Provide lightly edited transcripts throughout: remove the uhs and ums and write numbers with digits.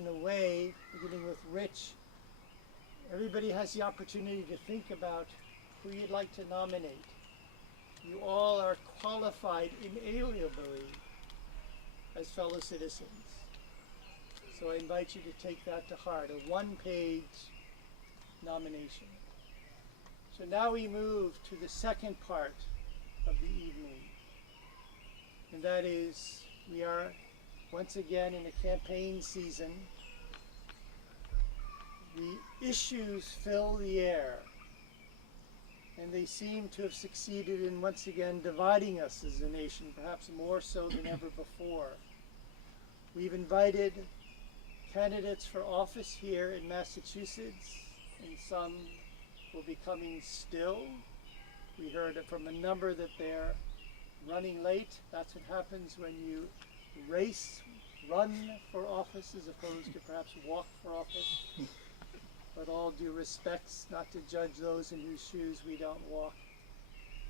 In a way, beginning with Rich, everybody has the opportunity to think about who you'd like to nominate. You all are qualified inalienably as fellow citizens. So I invite you to take that to heart, a one-page nomination. So now we move to the second part of the evening, and that is we are once again in a campaign season. The issues fill the air, and they seem to have succeeded in once again dividing us as a nation, perhaps more so than ever before. We've invited candidates for office here in Massachusetts, and some will be coming still. We heard from a number that they're running late. That's what happens when you run for office as opposed to perhaps walk for office. But all due respects, not to judge those in whose shoes we don't walk.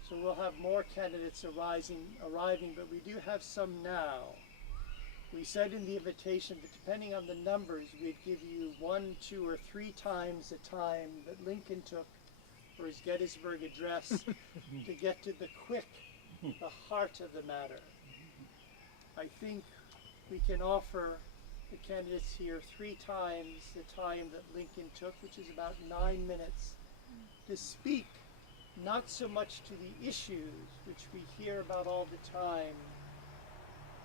So we'll have more candidates arriving, but we do have some now. We said in the invitation that depending on the numbers, we'd give you 1, 2, or 3 times the time that Lincoln took for his Gettysburg Address to get to the heart of the matter. I think we can offer the candidates here 3 times the time that Lincoln took, which is about 9 minutes, to speak not so much to the issues which we hear about all the time,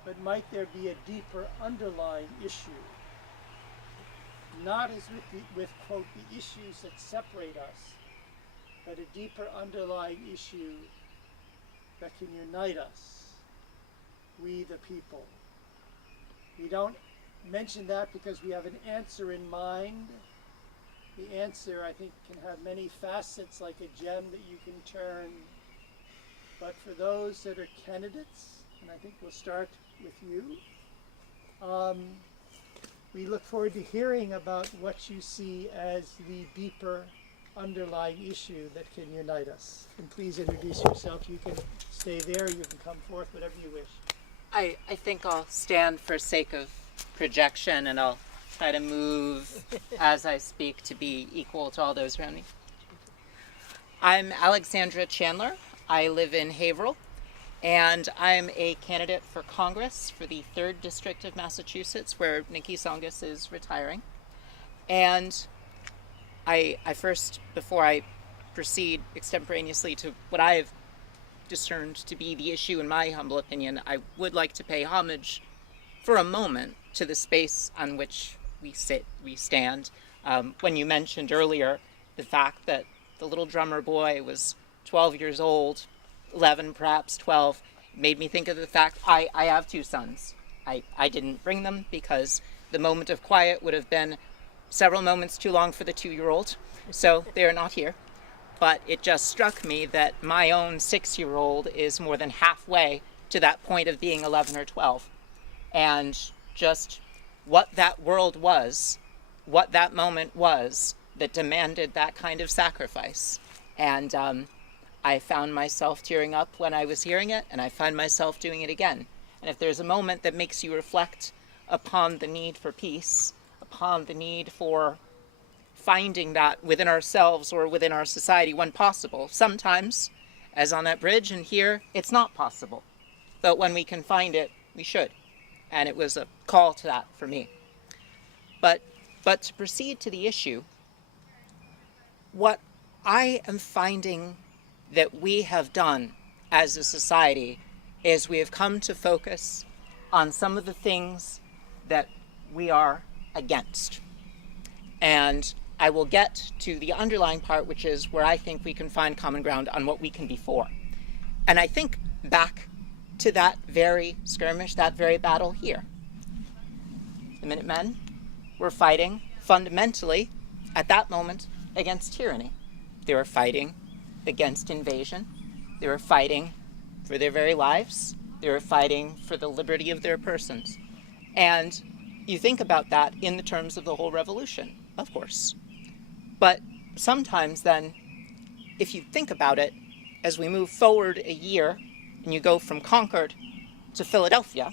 but might there be a deeper underlying issue? Not as with quote, the issues that separate us, but a deeper underlying issue that can unite us, we the people. We don't mention that because we have an answer in mind. The answer, I think, can have many facets, like a gem that you can turn. But for those that are candidates, and I think we'll start with you, we look forward to hearing about what you see as the deeper underlying issue that can unite us. And please introduce yourself. You can stay there, you can come forth, whatever you wish. I think I'll stand for sake of projection, and I'll try to move as I speak to be equal to all those around me. I'm Alexandra Chandler. I live in Haverhill, and I'm a candidate for Congress for the 3rd District of Massachusetts, where Nikki Tsongas is retiring. And I first, before I proceed extemporaneously to what I have discerned to be the issue in my humble opinion, I would like to pay homage for a moment to the space on which we stand. When you mentioned earlier the fact that the little drummer boy was 12 years old, 11 perhaps, 12, made me think of the fact I have 2 sons. I didn't bring them because the moment of quiet would have been several moments too long for the 2-year-old, so they're not here. But it just struck me that my own 6-year-old is more than halfway to that point of being 11 or 12. And just what that world was, what that moment was that demanded that kind of sacrifice. And I found myself tearing up when I was hearing it, and I find myself doing it again. And if there's a moment that makes you reflect upon the need for peace, upon the need for finding that within ourselves or within our society when possible. Sometimes, as on that bridge and here, it's not possible. But when we can find it, we should. And it was a call to that for me. But to proceed to the issue, what I am finding that we have done as a society is we have come to focus on some of the things that we are against. And I will get to the underlying part, which is where I think we can find common ground on what we can be for. And I think back to that very skirmish, that very battle here. The Minutemen were fighting fundamentally at that moment against tyranny. They were fighting against invasion. They were fighting for their very lives. They were fighting for the liberty of their persons. And you think about that in the terms of the whole revolution, of course. But sometimes then, if you think about it, as we move forward a year, and you go from Concord to Philadelphia,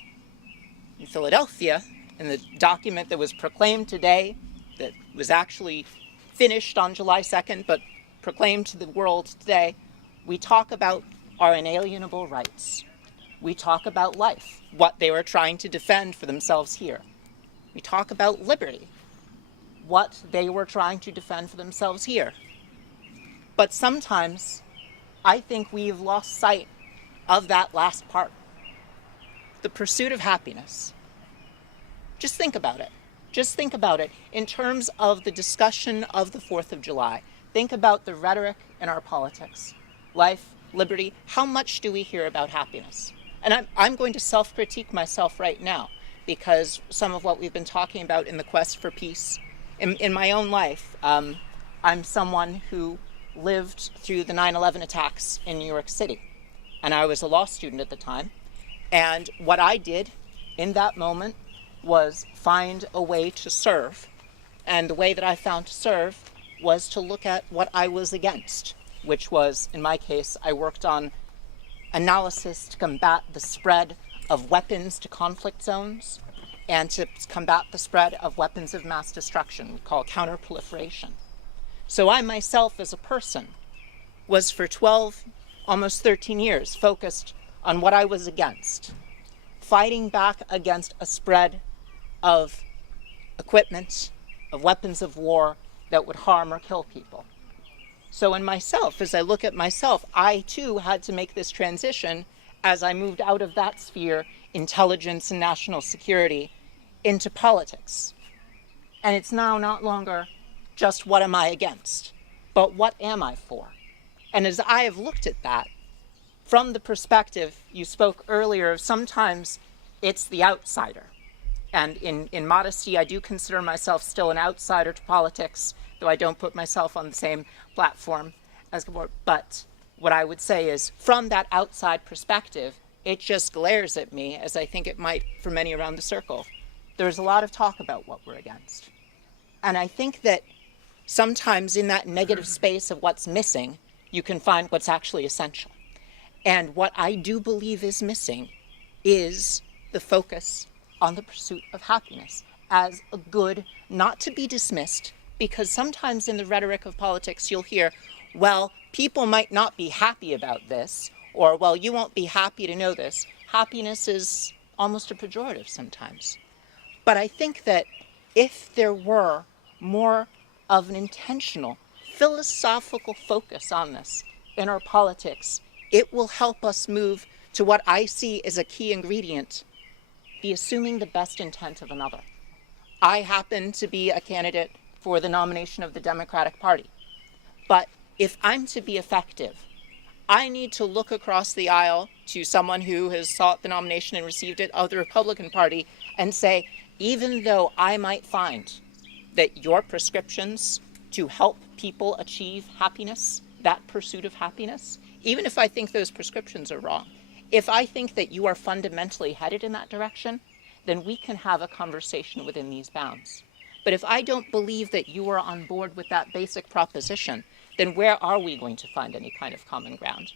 in Philadelphia, in the document that was proclaimed today, that was actually finished on July 2nd, but proclaimed to the world today, we talk about our inalienable rights. We talk about life, what they were trying to defend for themselves here. We talk about liberty, what they were trying to defend for themselves here. But sometimes I think we've lost sight of that last part, the pursuit of happiness. Just think about it. Just think about it in terms of the discussion of the 4th of July. Think about the rhetoric in our politics. Life, liberty, how much do we hear about happiness? And I'm going to self-critique myself right now, because some of what we've been talking about in the quest for peace, in my own life, I'm someone who lived through the 9/11 attacks in New York City. And I was a law student at the time. And what I did in that moment was find a way to serve. And the way that I found to serve was to look at what I was against, which was, in my case, I worked on analysis to combat the spread of weapons to conflict zones and to combat the spread of weapons of mass destruction, we call counterproliferation. So I myself as a person was for 12, almost 13 years focused on what I was against, fighting back against a spread of equipment, of weapons of war that would harm or kill people. So in myself, as I look at myself, I too had to make this transition as I moved out of that sphere, intelligence and national security, into politics. And it's now not longer just what am I against, but what am I for? And as I have looked at that, from the perspective you spoke earlier of sometimes it's the outsider. And in modesty, I do consider myself still an outsider to politics, though I don't put myself on the same platform as Gabor. But what I would say is, from that outside perspective, it just glares at me, as I think it might for many around the circle. There's a lot of talk about what we're against. And I think that sometimes in that negative space of what's missing, you can find what's actually essential. And what I do believe is missing is the focus on the pursuit of happiness as a good not to be dismissed, because sometimes in the rhetoric of politics you'll hear, well, people might not be happy about this, or, well, you won't be happy to know this. Happiness is almost a pejorative sometimes. But I think that if there were more of an intentional, philosophical focus on this in our politics, it will help us move to what I see as a key ingredient, the assuming the best intent of another. I happen to be a candidate for the nomination of the Democratic Party. But if I'm to be effective, I need to look across the aisle to someone who has sought the nomination and received it of the Republican Party and say, even though I might find that your prescriptions to help people achieve happiness, that pursuit of happiness, even if I think those prescriptions are wrong, if I think that you are fundamentally headed in that direction, then we can have a conversation within these bounds. But if I don't believe that you are on board with that basic proposition, then where are we going to find any kind of common ground?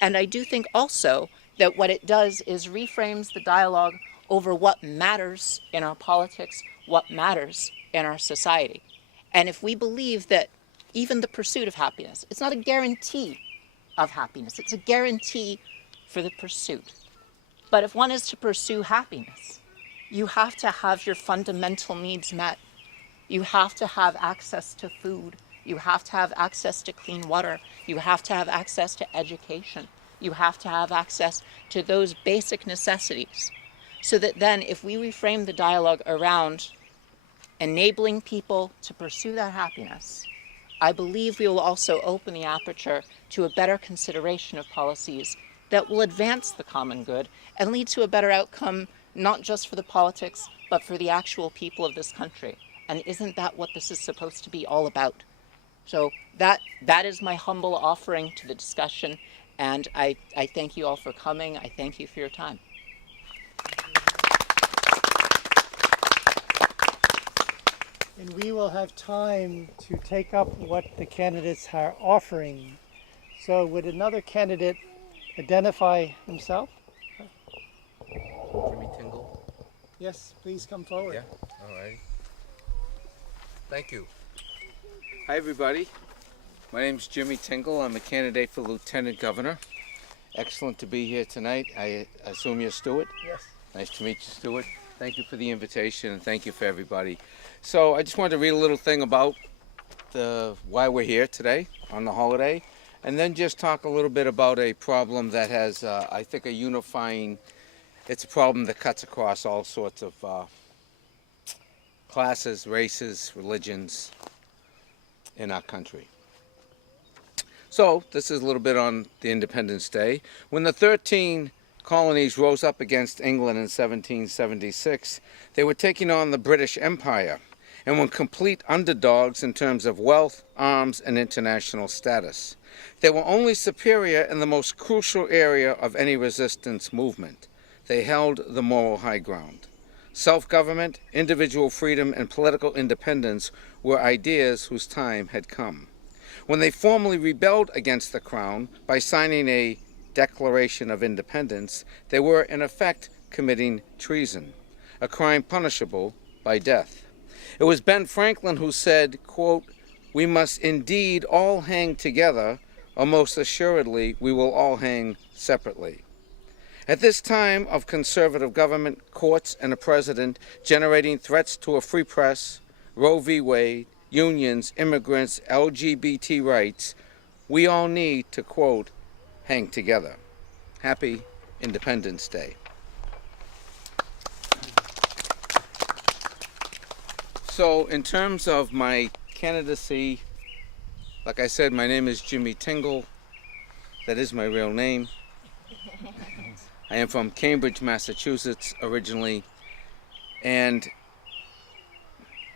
And I do think also that what it does is reframes the dialogue over what matters in our politics, what matters in our society. And if we believe that even the pursuit of happiness, it's not a guarantee of happiness, it's a guarantee for the pursuit. But if one is to pursue happiness, you have to have your fundamental needs met. You have to have access to food. You have to have access to clean water. You have to have access to education. You have to have access to those basic necessities. So that then if we reframe the dialogue around enabling people to pursue that happiness, I believe we will also open the aperture to a better consideration of policies that will advance the common good and lead to a better outcome, not just for the politics, but for the actual people of this country. And isn't that what this is supposed to be all about? So that is my humble offering to the discussion, and I thank you all for coming. I thank you for your time. And we will have time to take up what the candidates are offering. So would another candidate identify himself? Jimmy Tingle. Yes, please come forward. Yeah, all right. Thank you. Hi, everybody. My name's Jimmy Tingle. I'm a candidate for Lieutenant Governor. Excellent to be here tonight. I assume you're Stuart? Yes. Nice to meet you, Stuart. Thank you for the invitation, and thank you for everybody. So I just wanted to read a little thing about why we're here today on the holiday, and then just talk a little bit about a problem that has, I think, it's a problem that cuts across all sorts of classes, races, religions in our country. So this is a little bit on the Independence Day. When the 13 colonies rose up against England in 1776, they were taking on the British Empire and were complete underdogs in terms of wealth, arms, and international status. They were only superior in the most crucial area of any resistance movement. They held the moral high ground. Self-government, individual freedom, and political independence were ideas whose time had come. When they formally rebelled against the Crown by signing a Declaration of Independence, they were in effect committing treason, a crime punishable by death. It was Ben Franklin who said, quote, "We must indeed all hang together, or most assuredly we will all hang separately." At this time of conservative government, courts, and a president generating threats to a free press, Roe v. Wade, unions, immigrants, LGBT rights, we all need to, quote, hang together. Happy Independence Day. So in terms of my candidacy, like I said, my name is Jimmy Tingle. That is my real name. I am from Cambridge, Massachusetts originally, and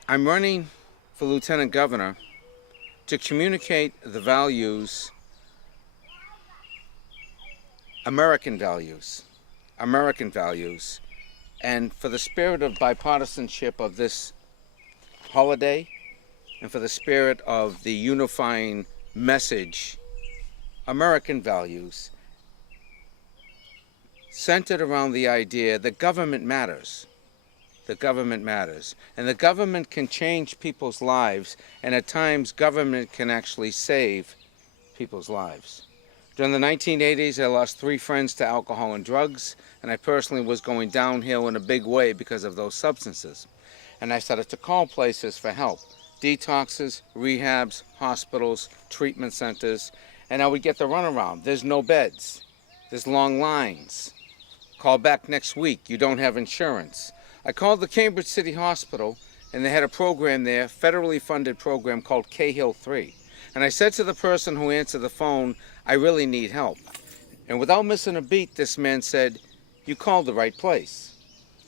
I'm running for Lieutenant Governor to communicate the values, American values, and for the spirit of bipartisanship of this holiday, and for the spirit of the unifying message, American values, centered around the idea that government matters. The government matters. And the government can change people's lives, and at times government can actually save people's lives. During the 1980s, I lost 3 friends to alcohol and drugs, and I personally was going downhill in a big way because of those substances. And I started to call places for help. Detoxes, rehabs, hospitals, treatment centers, and I would get the runaround. There's no beds. There's long lines. Call back next week. You don't have insurance. I called the Cambridge City Hospital, and they had a program there, federally funded program called Cahill 3. And I said to the person who answered the phone, I really need help. And without missing a beat, this man said, you called the right place.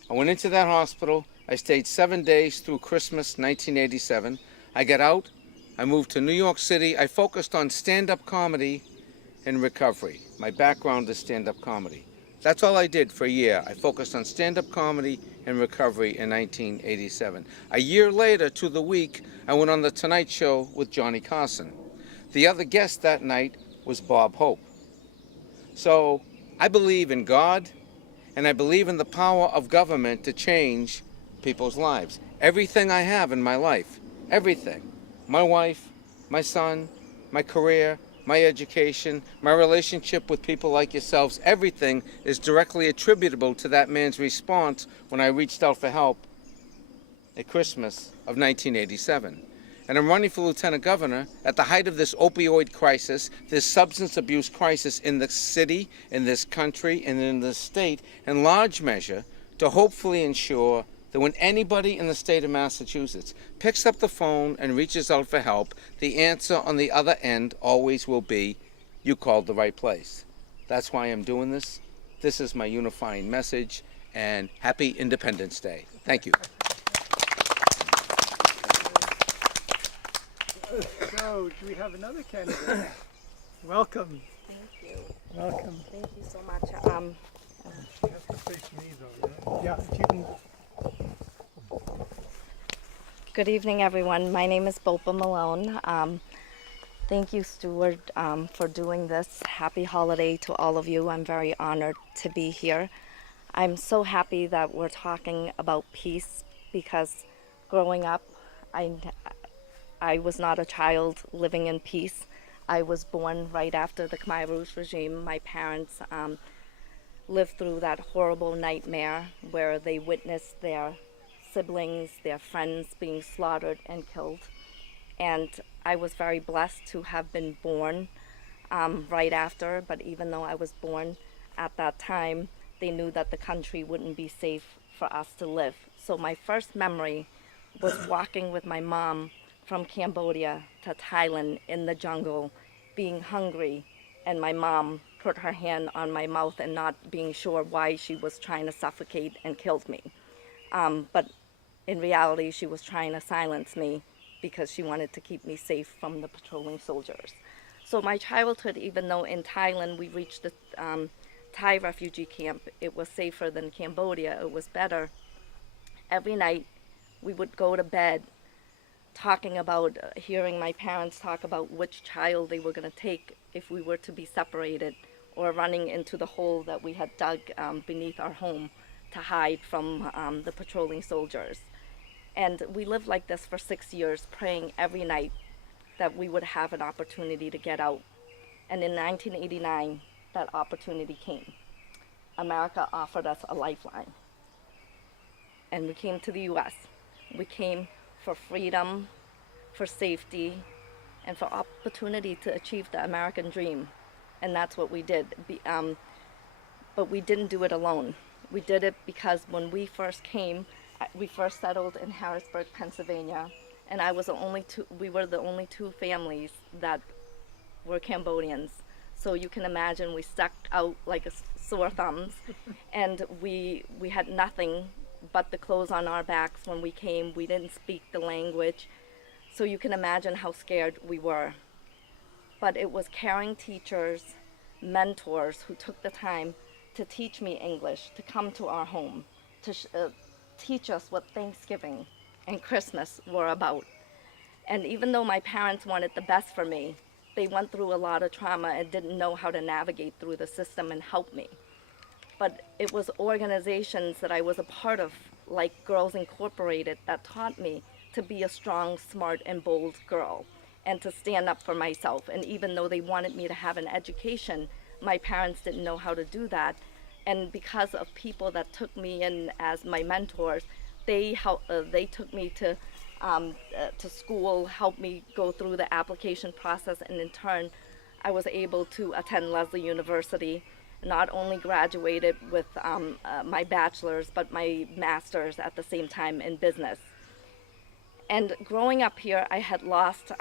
I went into that hospital. I stayed 7 days through Christmas 1987. I got out. I moved to New York City. I focused on stand-up comedy and recovery. My background is stand-up comedy. That's all I did for a year. I focused on stand-up comedy and recovery in 1987. A year later, to the week, I went on The Tonight Show with Johnny Carson. The other guest that night was Bob Hope. So I believe in God, and I believe in the power of government to change people's lives. Everything I have in my life, everything, my wife, my son, my career, my education, my relationship with people like yourselves, everything is directly attributable to that man's response when I reached out for help at Christmas of 1987. And I'm running for Lieutenant Governor at the height of this opioid crisis, this substance abuse crisis in the city, in this country, and in the state, in large measure, to hopefully ensure that when anybody in the state of Massachusetts picks up the phone and reaches out for help, the answer on the other end always will be, you called the right place. That's why I'm doing this. This is my unifying message, and happy Independence Day. Thank you. So, do we have another candidate? Welcome. Thank you. Welcome. Thank you so much. Yeah, if you can. Good evening, everyone. My name is Bopa Malone. Thank you, Stuart, for doing this. Happy holiday to all of you. I'm very honored to be here. I'm so happy that we're talking about peace because growing up, I, I was not a child living in peace. I was born right after the Khmer Rouge regime. My parents lived through that horrible nightmare where they witnessed their siblings, their friends being slaughtered and killed. And I was very blessed to have been born right after, but even though I was born at that time, they knew that the country wouldn't be safe for us to live. So my first memory was walking with my mom from Cambodia to Thailand in the jungle, being hungry, and my mom put her hand on my mouth and not being sure why she was trying to suffocate and kill me. But in reality, she was trying to silence me because she wanted to keep me safe from the patrolling soldiers. So my childhood, even though in Thailand we reached the Thai refugee camp, it was safer than Cambodia, it was better. Every night we would go to bed talking about, hearing my parents talk about which child they were going to take if we were to be separated, or running into the hole that we had dug beneath our home to hide from the patrolling soldiers. And we lived like this for 6 years, praying every night that we would have an opportunity to get out. And in 1989, that opportunity came. America offered us a lifeline. And we came to the US. We came for freedom, for safety, and for opportunity to achieve the American dream. And that's what we did. But we didn't do it alone. We did it because when we first came, we first settled in Harrisburg, Pennsylvania, and we were the only two families that were Cambodians. So you can imagine we stuck out like sore thumbs, and we had nothing but the clothes on our backs when we came. We didn't speak the language, so you can imagine how scared we were. But it was caring teachers, mentors who took the time to teach me English, to come to our home, to teach us what Thanksgiving and Christmas were about. And even though my parents wanted the best for me, they went through a lot of trauma and didn't know how to navigate through the system and help me. But it was organizations that I was a part of, like Girls Incorporated, that taught me to be a strong, smart, and bold girl, and to stand up for myself. And even though they wanted me to have an education, my parents didn't know how to do that. And because of people that took me in as my mentors, they took me to school, helped me go through the application process, and in turn, I was able to attend Lesley University. Not only graduated with my bachelor's, but my master's at the same time in business. And growing up here, I had lost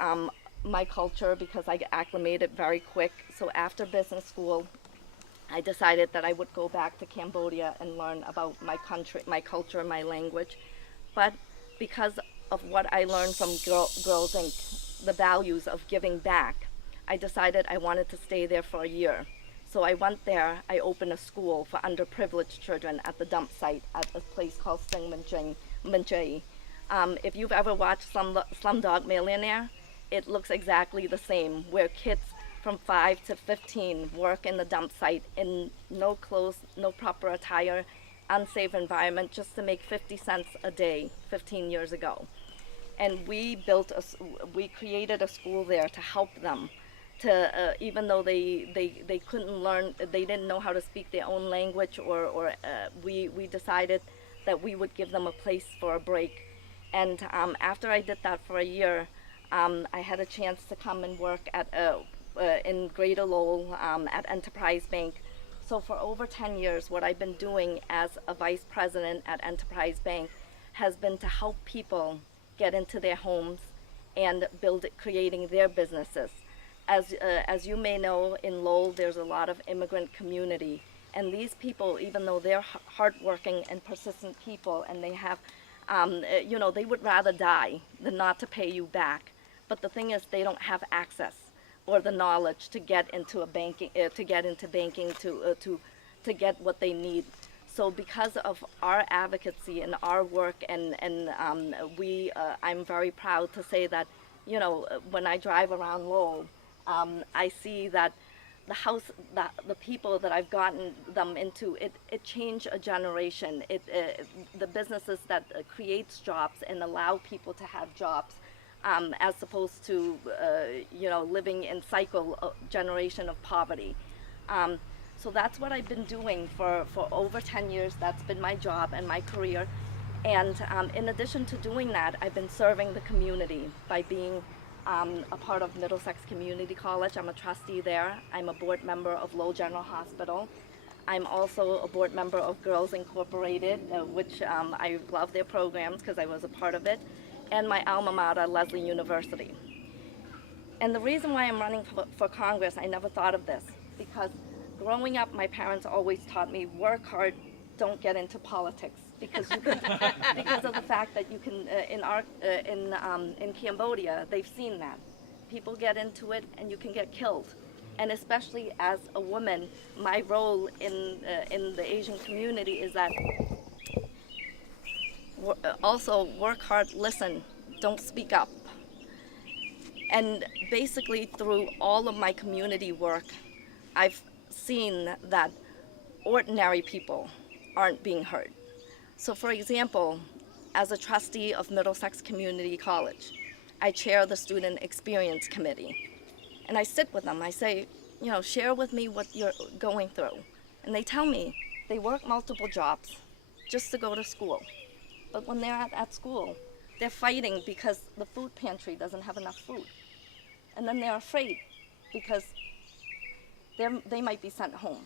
my culture because I acclimated very quick. So after business school, I decided that I would go back to Cambodia and learn about my country, my culture, my language. But because of what I learned from Girls Inc., the values of giving back, I decided I wanted to stay there for a year. So I went there, I opened a school for underprivileged children at the dump site at a place called Sing Manjay. If you've ever watched Slumdog Millionaire, it looks exactly the same, where kids from 5 to 15 work in the dump site in no clothes, no proper attire, unsafe environment, just to make 50 cents a day 15 years ago. And we created a school there to help them. Even though they couldn't learn, they didn't know how to speak their own language, we decided that we would give them a place for a break. And after I did that for a year, I had a chance to come and work in Greater Lowell at Enterprise Bank. So for over 10 years, what I've been doing as a vice president at Enterprise Bank has been to help people get into their homes and creating their businesses. As you may know, in Lowell, there's a lot of immigrant community. And these people, even though they're hardworking and persistent people, and they have, they would rather die than not to pay you back. But the thing is, they don't have access or the knowledge to get into banking, to get what they need. So because of our advocacy and our work, I'm very proud to say that, when I drive around Lowell, I see that the people that I've gotten them into, it changed a generation. The businesses that creates jobs and allow people to have jobs, as opposed to living in generation of poverty. So that's what I've been doing for over 10 years. That's been my job and my career. And in addition to doing that, I've been serving the community by being a part of Middlesex Community College. I'm a trustee there. I'm a board member of Lowell General Hospital. I'm also a board member of Girls Incorporated, which I love their programs because I was a part of it, and my alma mater, Lesley University. And the reason why I'm running for Congress, I never thought of this, because growing up, my parents always taught me, work hard, don't get into politics, because because of the fact that you can in Cambodia, they've seen that people get into it and you can get killed, and especially as a woman, my role in the Asian community is that also work hard, listen, don't speak up. And basically through all of my community work, I've seen that ordinary people aren't being heard. So for example, as a trustee of Middlesex Community College, I chair the Student Experience Committee. And I sit with them, I say, share with me what you're going through. And they tell me they work multiple jobs just to go to school. But when they're at school, they're fighting because the food pantry doesn't have enough food. And then they're afraid because they might be sent home.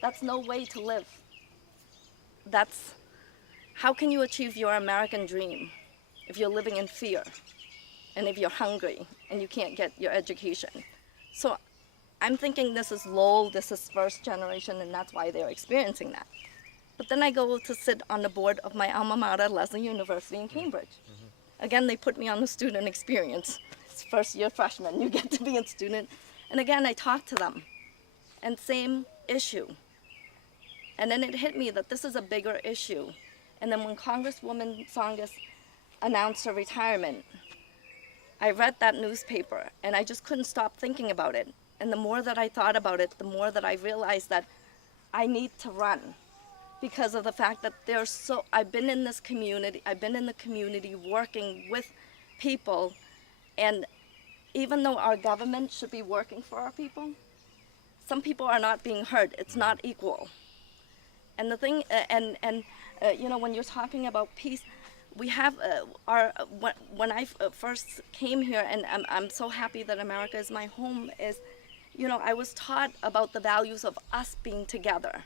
That's no way to live. How can you achieve your American dream if you're living in fear and if you're hungry and you can't get your education? So I'm thinking this is Lowell, this is first generation, and that's why they're experiencing that. But then I go to sit on the board of my alma mater, Lesley University in Cambridge. Mm-hmm. Again, they put me on the student experience. It's first year freshman, you get to be a student. And again, I talk to them, and same issue. And then it hit me that this is a bigger issue. And then when Congresswoman Tsongas announced her retirement, I read that newspaper and I just couldn't stop thinking about it. And the more that I thought about it, the more that I realized that I need to run, because of the fact that I've been in this community, I've been in the community working with people, and even though our government should be working for our people, some people are not being heard. It's not equal. And the thing, when you're talking about peace, we have when I first came here, and I'm so happy that America is my home, is, I was taught about the values of us being together.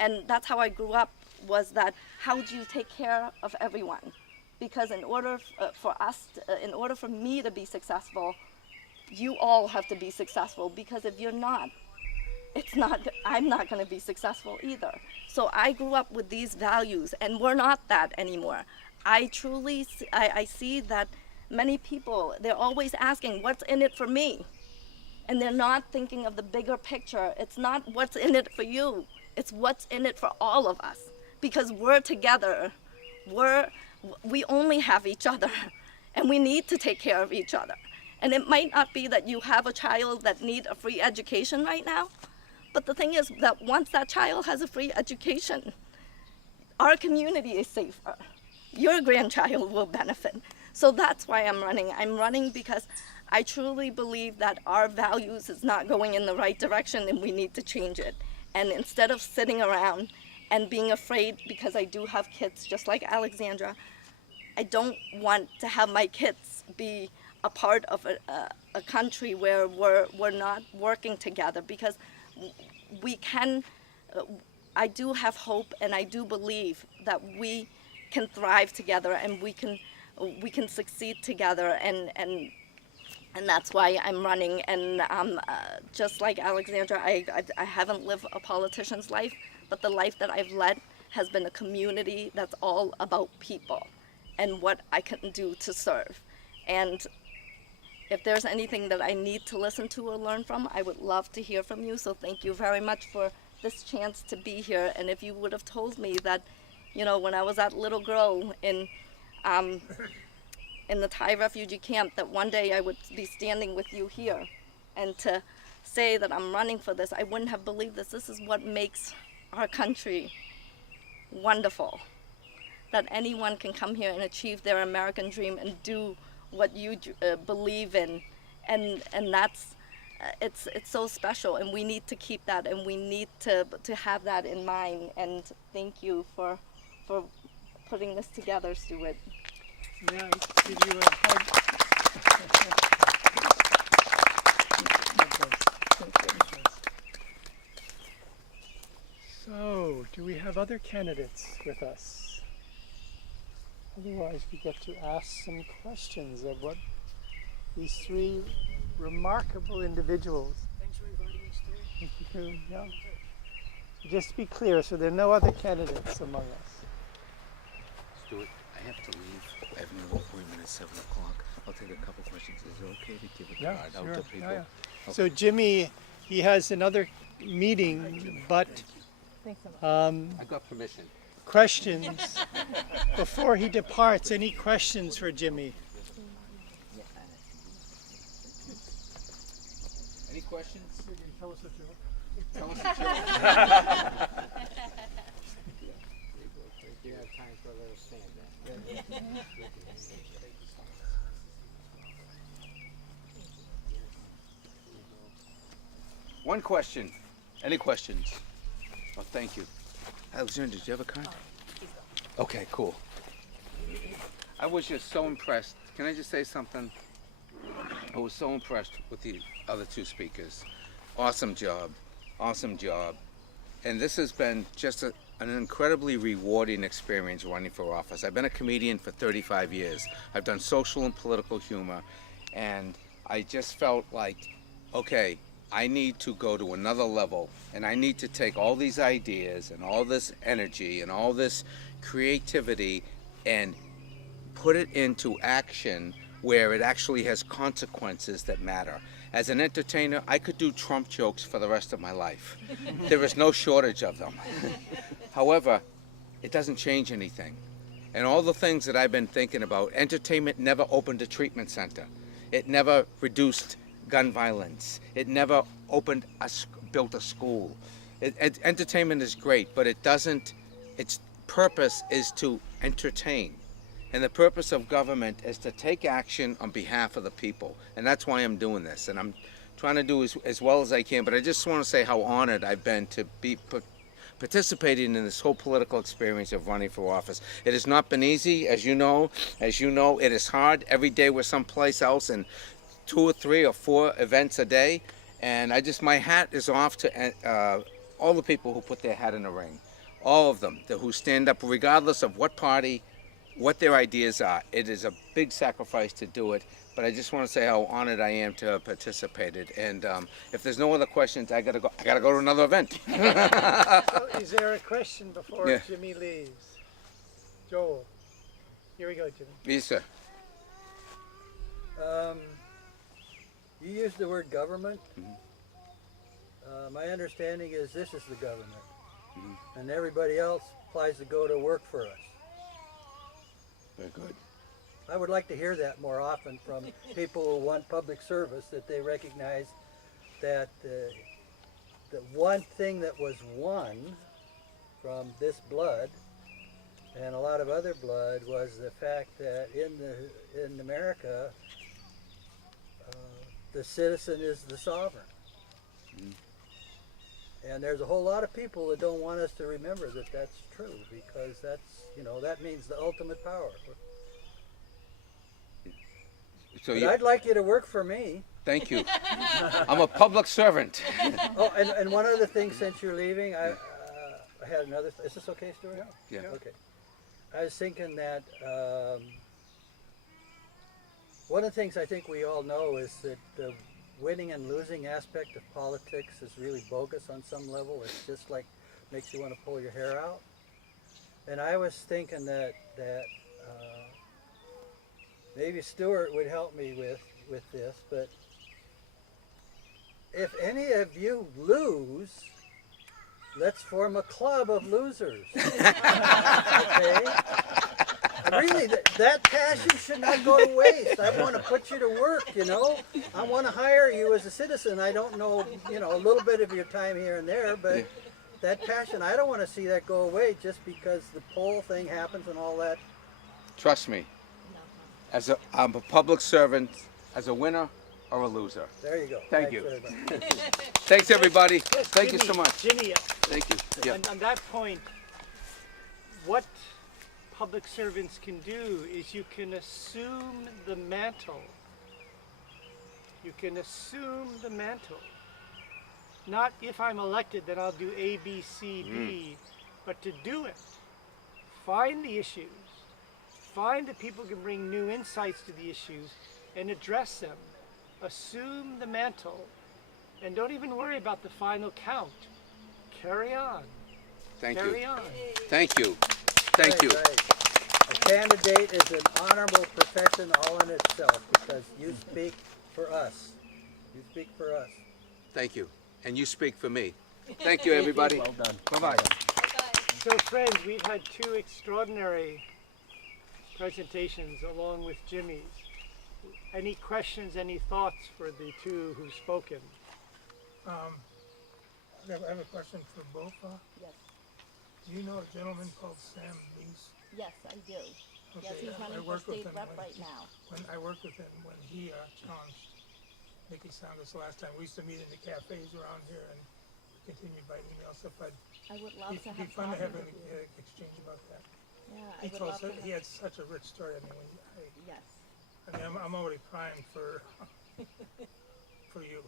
And that's how I grew up, was that how do you take care of everyone? Because in order for me to be successful, you all have to be successful, because if you're not, I'm not going to be successful either. So I grew up with these values, and we're not that anymore. I see that many people, they're always asking, what's in it for me? And they're not thinking of the bigger picture. It's not what's in it for you. It's what's in it for all of us. Because we're together. We only have each other, and we need to take care of each other. And it might not be that you have a child that needs a free education right now, but the thing is that once that child has a free education, our community is safer. Your grandchild will benefit. So that's why I'm running. I'm running because I truly believe that our values is not going in the right direction, and we need to change it. And instead of sitting around and being afraid, because I do have kids just like Alexandra, I don't want to have my kids be a part of a country where we're not working together, because we can, I do have hope, and I do believe that we can thrive together, and we can succeed together, and that's why I'm running. And just like Alexandra, I haven't lived a politician's life, but the life that I've led has been a community that's all about people and what I can do to serve. And if there's anything that I need to listen to or learn from, I would love to hear from you. So thank you very much for this chance to be here. And if you would have told me that, when I was that little girl in the Thai refugee camp, that one day I would be standing with you here, and to say that I'm running for this, I wouldn't have believed this. This is what makes our country wonderful. That anyone can come here and achieve their American dream and do what you believe in, and that's it's so special, and we need to keep that, and we need to have that in mind. And thank you for putting this together, Stuart. Yeah, give you a hug. So, do we have other candidates with us? Otherwise, we get to ask some questions of what these three remarkable individuals. Thanks for inviting us today. Thank you. Yeah. Just to be clear, so there are no other candidates among us. Stuart, I have to leave. I have no appointment at 7 o'clock. I'll take a couple questions. Is it okay to give a Yeah, card sure. out to people? Yeah, yeah. So Jimmy, he has another meeting, but I got permission. questions before he departs. Any questions for Jimmy? Any questions? Tell us a joke. Tell us a joke. You have time for a little stand up. One question. Any questions? Oh, thank you. Alexander, did you have a card? Okay, cool. I was just so impressed. Can I just say something? I was so impressed with the other two speakers. Awesome job. Awesome job. And this has been just an incredibly rewarding experience running for office. I've been a comedian for 35 years. I've done social and political humor, and I just felt like, okay, I need to go to another level, and I need to take all these ideas and all this energy and all this creativity and put it into action where it actually has consequences that matter. As an entertainer, I could do Trump jokes for the rest of my life. There is no shortage of them. However, it doesn't change anything. And all the things that I've been thinking about, entertainment never opened a treatment center. It never reduced gun violence. It never built a school. Entertainment is great, but it doesn't, its purpose is to entertain. And the purpose of government is to take action on behalf of the people. And that's why I'm doing this. And I'm trying to do as well as I can. But I just want to say how honored I've been to be participating in this whole political experience of running for office. It has not been easy, as you know. As you know, it is hard. Every day we're someplace else and 2 or 3 or 4 events a day. And my hat is off to all the people who put their hat in the ring. All of them, who stand up regardless of what party, what their ideas are. It is a big sacrifice to do it, but I just want to say how honored I am to have participated. And if there's no other questions, I gotta go to another event. So is there a question before Yeah. Jimmy leaves? Joel. Here we go, Jimmy. Yes, sir. You used the word government. My understanding is this is the government, and everybody else applies to go to work for us. Very good. I would like to hear that more often from people who want public service, that they recognize that the one thing that was won from this blood and a lot of other blood was the fact that in America, the citizen is the sovereign. And there's a whole lot of people that don't want us to remember that that's true, because that's, that means the ultimate power. So But I'd like you to work for me. thank you. I'm a public servant. Oh, and one other thing, since you're leaving, I had another. Is this okay, Stuart? Yeah. Okay. I was thinking that one of the things I think we all know is that the winning and losing aspect of politics is really bogus on some level. It's just like makes you want to pull your hair out. And I was thinking that maybe Stuart would help me with this, but if any of you lose, let's form a club of losers. Okay? really, that passion should not go to waste. I want to put you to work, you know. I want to hire you as a citizen. I don't know, you know, a little bit of your time here and there, but that passion, I don't want to see that go away just because the poll thing happens and all that. Trust me. I'm a public servant, as a winner or a loser. There you go. Thank Thanks you. very much. Thanks, everybody. Yes, Thank you Jimmy, so much. Jimmy, Thank you. Yeah. on that point, what public servants can do is you can assume the mantle. You can assume the mantle. Not if I'm elected, then I'll do A, B, C, D, but to do it. Find the issues. Find that people can bring new insights to the issues and address them. Assume the mantle. And don't even worry about the final count. Carry on. Thank Carry you. on. Thank you. Thank you. Right. A candidate is an honorable profession all in itself because you speak for us. You speak for us. Thank you. And you speak for me. Thank you, everybody. Well done. Bye-bye. So friends, we've had two extraordinary presentations along with Jimmy's. Any questions, any thoughts for the two who've spoken? I have a question for both. Yes, Do you know a gentleman called Sam Lees? yes, I do. Yes, Okay, he's I running for work with state him rep when- right now. When I worked with him, when he challenged Nikki Saunders the last time, we used to meet in the cafes around here and continued by email stuff. But I would love to it'd be have fun to coffee have an with you. exchange about that. Yeah, I He would told love to he have, had such a rich story. yes. I'm already primed for for you.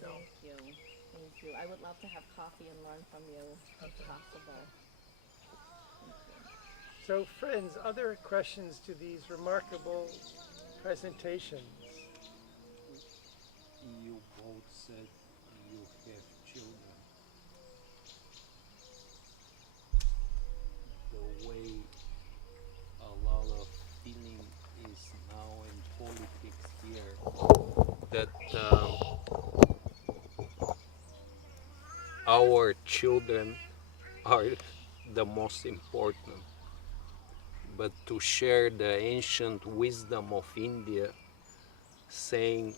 So, Thank you. Thank you. I would love to have coffee and learn from you if possible. Thank you. So friends, other questions to these remarkable presentations? You both said you have children. The way a lot of feeling is now in politics here, that our children are the most important. But to share the ancient wisdom of India, saying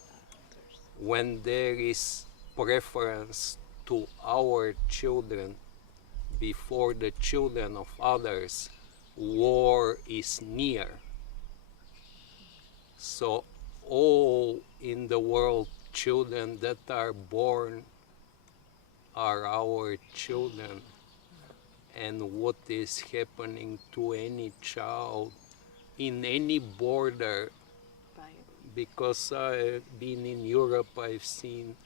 when there is preference to our children before the children of others, war is near. So all in the world, children that are born are our children. And what is happening to any child in any border, because I've been in Europe, I've seen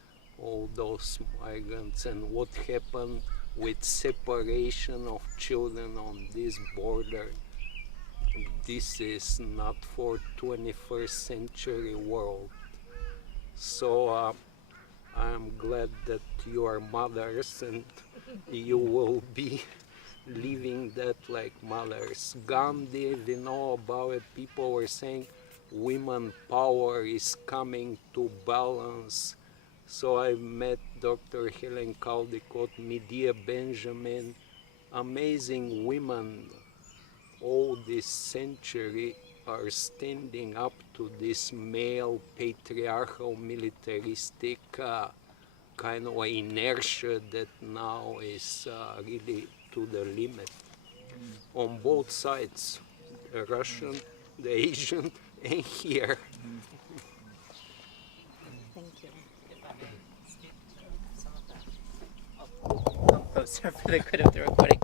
all those migrants and what happened with separation of children on this border. This is not for 21st century world. So I'm glad that you are mothers and you will be living that like mothers. Gandhi, we know about it, people were saying women power is coming to balance. So I met Dr. Helen Caldicott, Medea Benjamin, amazing women all this century are standing up to this male patriarchal militaristic kind of inertia that now is really to the limit on both sides, the Russian, the Asian, and here. Thank you. Closer for the good of the recording.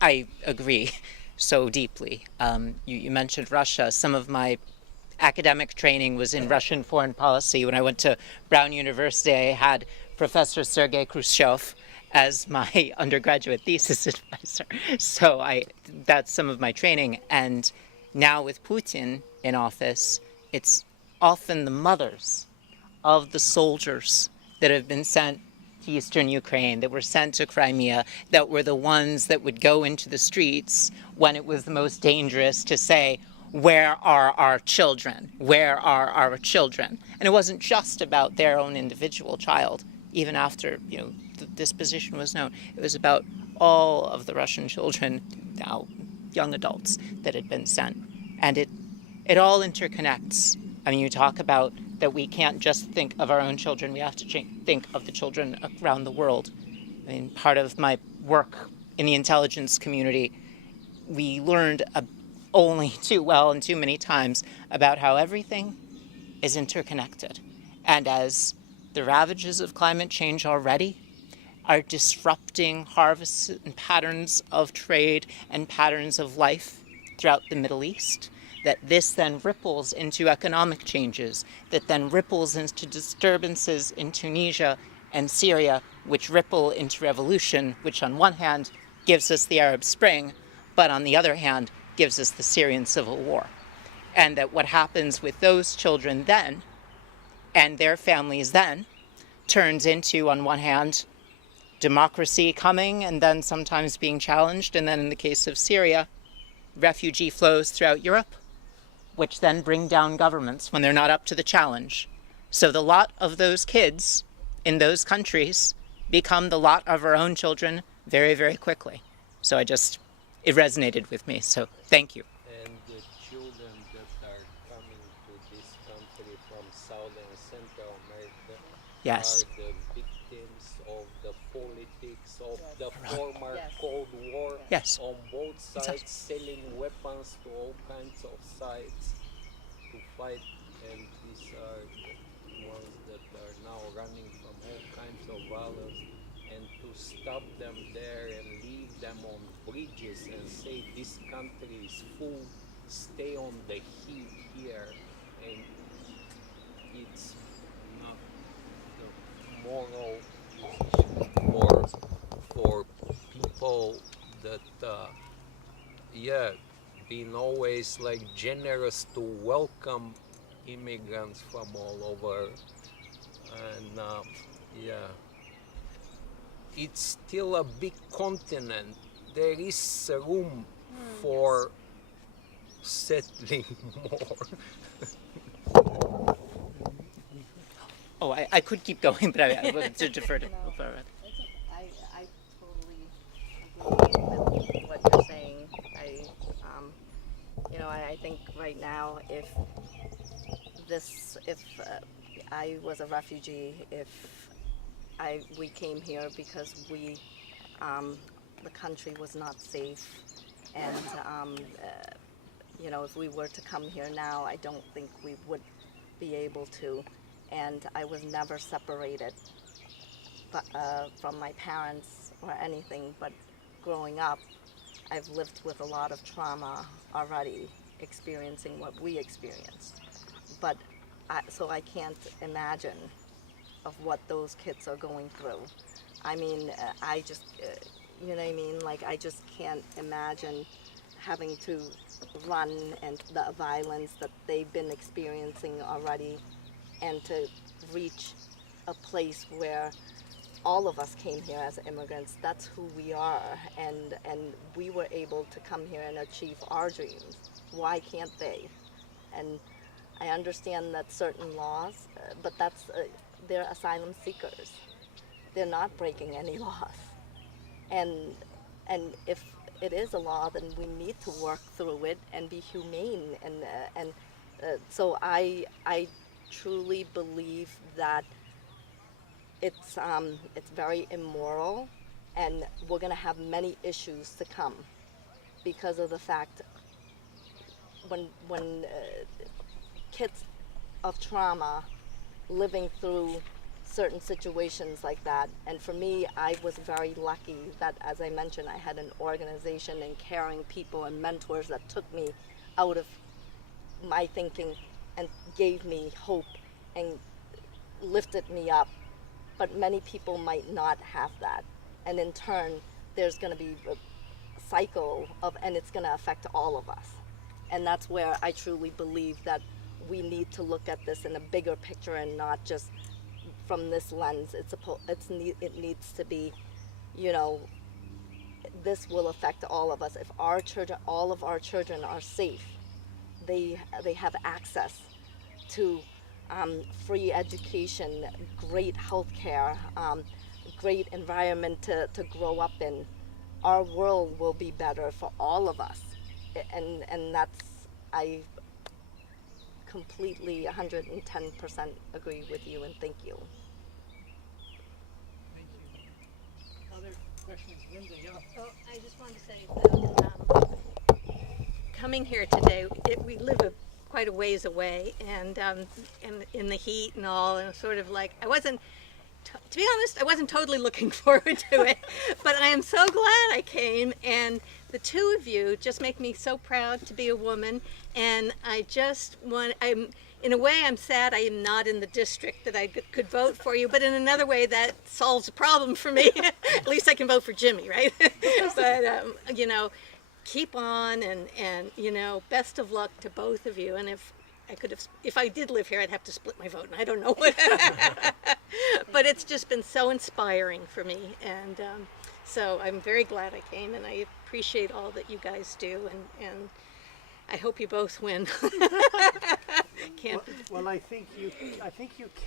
I agree so deeply. You mentioned Russia. Some of my academic training was in Russian foreign policy. When I went to Brown University, I had Professor Sergei Khrushchev as my undergraduate thesis advisor. So that's some of my training. And now with Putin in office, it's often the mothers of the soldiers that have been sent to eastern Ukraine, that were sent to Crimea, that were the ones that would go into the streets when it was the most dangerous to say, where are our children? Where are our children? And it wasn't just about their own individual child, even after this position was known. It was about all of the Russian children now young adults that had been sent. And it all interconnects. I mean, you talk about that we can't just think of our own children, we have to think of the children around the world. I mean, part of my work in the intelligence community, we learned only too well and too many times about how everything is interconnected. And as the ravages of climate change already are disrupting harvests and patterns of trade and patterns of life throughout the Middle East, that this then ripples into economic changes, that then ripples into disturbances in Tunisia and Syria, which ripple into revolution, which on one hand gives us the Arab Spring, but on the other hand gives us the Syrian civil war. And that what happens with those children then, and their families then, turns into, on one hand, democracy coming and then sometimes being challenged, and then in the case of Syria, refugee flows throughout Europe, which then bring down governments when they're not up to the challenge. So the lot of those kids in those countries become the lot of our own children very, very quickly. So it resonated with me, so thank you. And the children that are coming to this country from South and Central America Yes. are the victims of the politics of the former Cold War Yes. on both sides, selling weapons to all kinds of sides to fight, and these are the ones that are now running from all kinds of violence, and to stop them there and leave them on bridges and say this country is full, stay on the heat here, and it's not the moral position for people that being always like generous to welcome immigrants from all over, and it's still a big continent. There is room for settling more. Oh, I could keep going, but I would to defer to Farad. I totally agree with what you're saying. I think right now, if I was a refugee, if we came here because the country was not safe, and if we were to come here now, I don't think we would be able to. And I was never separated from my parents or anything, but growing up, I've lived with a lot of trauma already, experiencing what we experienced. But so I can't imagine of what those kids are going through. I mean, I just, you know what I mean? Like, I just can't imagine having to run and the violence that they've been experiencing already, and to reach a place where all of us came here as immigrants. That's who we are, and we were able to come here and achieve our dreams. Why can't they? And I understand that certain laws, but they're asylum seekers. They're not breaking any laws. And if it is a law, then we need to work through it and be humane. So I truly believe that it's very immoral, and we're going to have many issues to come because of the fact when kids of trauma living through certain situations like that. And for me, I was very lucky that, as I mentioned, I had an organization and caring people and mentors that took me out of my thinking and gave me hope and lifted me up. But many people might not have that. And in turn, there's going to be a cycle and it's going to affect all of us. And that's where I truly believe that we need to look at this in a bigger picture and not just from this lens. It needs to be, this will affect all of us. If our children, all of our children are safe, they have access to free education, great health care, great environment to grow up in, our world will be better for all of us. And that's, I completely 110% agree with you, and thank you. Thank you. Other questions, Linda? Yeah. Well, I just wanted to say that coming here today, we live quite a ways away, and in the heat and all, and sort of like, I wasn't, to be honest, I wasn't totally looking forward to it, but I am so glad I came, and the two of you just make me so proud to be a woman, and I just want, in a way I'm sad I am not in the district that I could vote for you, but in another way that solves a problem for me. At least I can vote for Jimmy, right? But, you know, keep on, and, you know, best of luck to both of you, and if I did live here, I'd have to split my vote, and I don't know what. But it's just been so inspiring for me, and so I'm very glad I came, and I appreciate all that you guys do, and I hope you both win. Well, I think you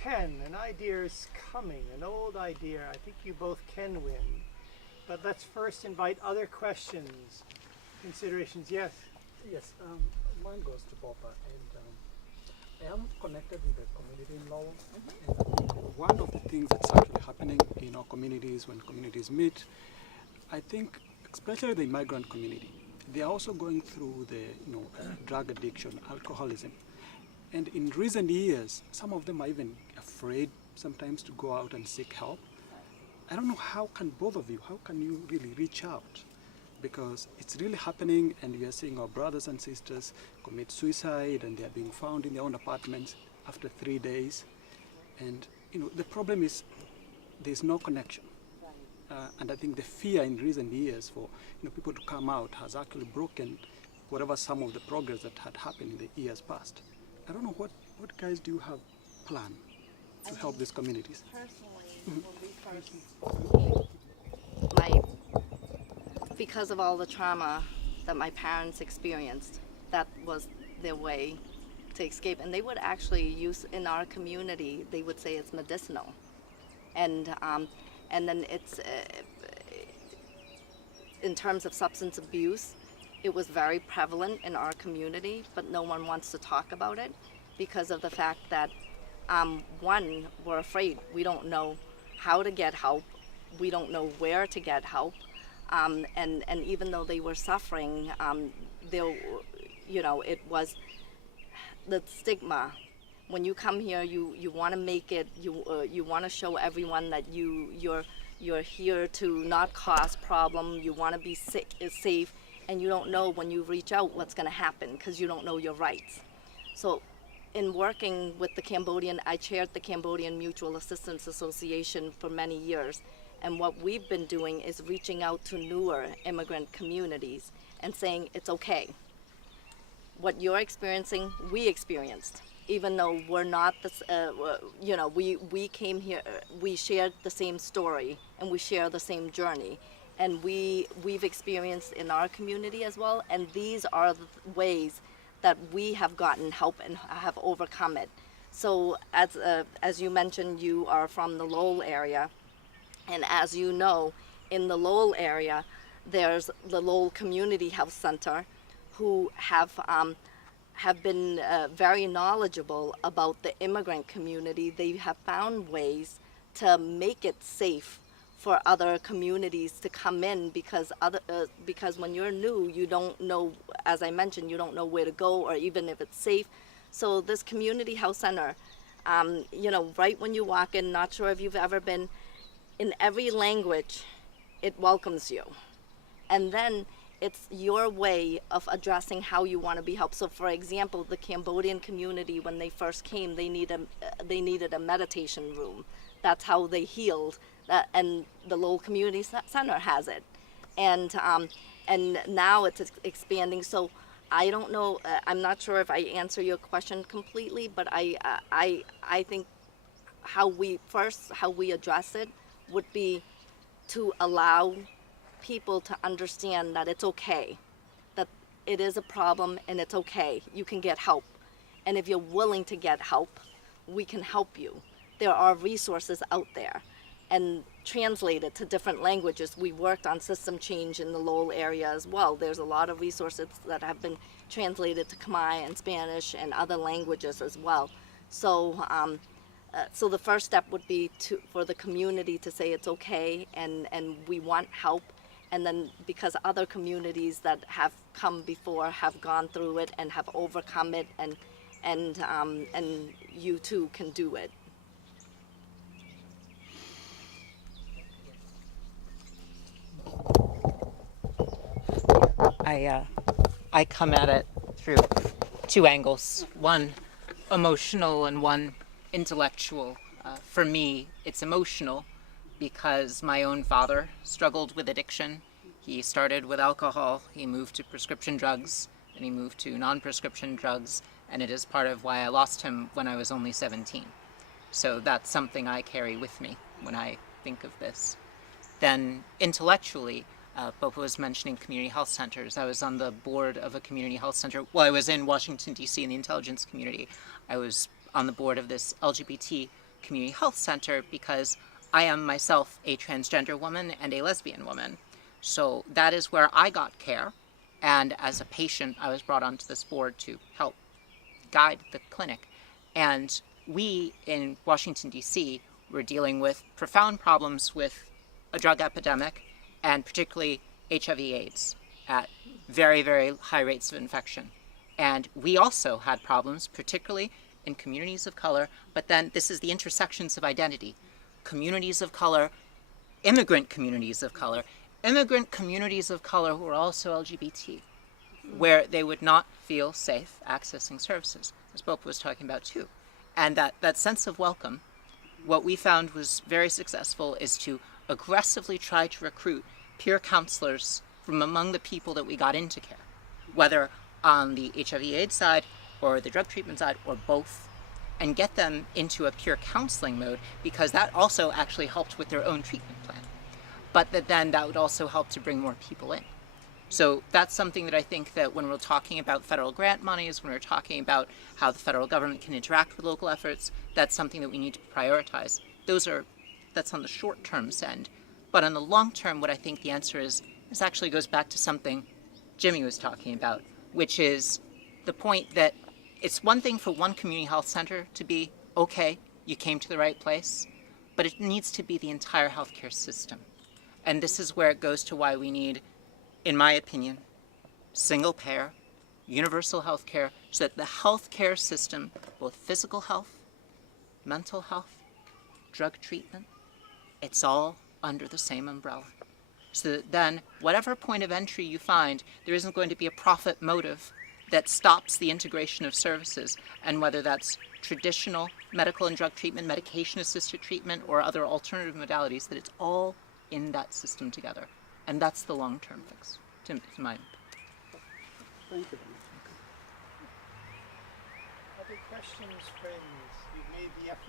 can. An idea is coming, an old idea. I think you both can win. But let's first invite other questions, considerations. Yes. Yes, mine goes to Boba, and I am connected with the community in Lowell. And I think one of the things that's actually happening in our communities when communities meet, I think, especially the immigrant community, they are also going through the drug addiction, alcoholism. And in recent years, some of them are even afraid sometimes to go out and seek help. I don't know, how can both of you, how can you really reach out? Because it's really happening, and we are seeing our brothers and sisters commit suicide, and they are being found in their own apartments after 3 days. And the problem is there's no connection. And I think the fear in recent years for people to come out has actually broken whatever some of the progress that had happened in the years past. I don't know, what guys do you have planned to help these communities? Personally, when we first, because of all the trauma that my parents experienced, that was their way to escape. And they would actually use, in our community, they would say it's medicinal. And then it's, in terms of substance abuse, it was very prevalent in our community, but no one wants to talk about it because of the fact that, one, we're afraid. We don't know how to get help. We don't know where to get help. And even though they were suffering, it was the stigma. When you come here, you want to make it. You want to show everyone that you're here to not cause problem. You want to be safe, and you don't know when you reach out what's going to happen because you don't know your rights. So, in working with the Cambodian, I chaired the Cambodian Mutual Assistance Association for many years. And what we've been doing is reaching out to newer immigrant communities and saying it's okay. What you're experiencing, we experienced. Even though we're not, we came here, we shared the same story and we share the same journey. And we've experienced in our community as well. And these are the ways that we have gotten help and have overcome it. So as you mentioned, you are from the Lowell area. And as you know, in the Lowell area, there's the Lowell Community Health Center, who have been very knowledgeable about the immigrant community. They have found ways to make it safe for other communities to come in because when you're new, you don't know, as I mentioned, you don't know where to go or even if it's safe. So this community health center, right when you walk in, not sure if you've ever been, in every language, it welcomes you. And then it's your way of addressing how you want to be helped. So for example, the Cambodian community, when they first came, they needed a meditation room. That's how they healed. And the Lowell Community Center has it. And now it's expanding. So I don't know, I'm not sure if I answer your question completely, but I think how we address it would be to allow people to understand that it's okay, that it is a problem and it's okay. You can get help. And if you're willing to get help, we can help you. There are resources out there. and translate it to different languages. We worked on system change in the Lowell area as well. There's a lot of resources that have been translated to Khmer and Spanish and other languages as well. So, so the first step would be for the community to say it's okay and we want help. And then because other communities that have come before have gone through it and have overcome it, and you too can do it. I come at it through two angles, one emotional and one intellectual. For me, it's emotional because my own father struggled with addiction. He started with alcohol, he moved to prescription drugs, and he moved to non-prescription drugs, and it is part of why I lost him when I was only 17. So that's something I carry with me when I think of this. Then intellectually, Bopa was mentioning community health centers. I was on the board of a community health center. Well, I was in Washington, D.C. in the intelligence community. I was on the board of this LGBT community health center because I am myself a transgender woman and a lesbian woman. So that is where I got care. And as a patient, I was brought onto this board to help guide the clinic. And we in Washington, D.C. were dealing with profound problems with a drug epidemic, and particularly HIV/AIDS at very, very high rates of infection. And we also had problems, particularly in communities of color, but then this is the intersections of identity. Communities of color, immigrant communities of color who are also LGBT, where they would not feel safe accessing services, as Bopa was talking about too. And that sense of welcome, what we found was very successful is to aggressively try to recruit peer counselors from among the people that we got into care, whether on the HIV/AIDS side or the drug treatment side or both, and get them into a peer counseling mode, because that also actually helped with their own treatment plan. But then that would also help to bring more people in. So that's something that I think that when we're talking about federal grant monies, when we're talking about how the federal government can interact with local efforts, that's something that we need to prioritize. That's on the short term end. But on the long term, what I think the answer is, this actually goes back to something Jimmy was talking about, which is the point that it's one thing for one community health center to be, okay, you came to the right place, but it needs to be the entire healthcare system. And this is where it goes to why we need, in my opinion, single payer, universal healthcare, so that the healthcare system, both physical health, mental health, drug treatment, it's all under the same umbrella. So that then, whatever point of entry you find, there isn't going to be a profit motive that stops the integration of services, and whether that's traditional medical and drug treatment, medication-assisted treatment, or other alternative modalities, that it's all in that system together. And that's the long-term fix, to my Thank you. Other questions, friends? You've made the effort.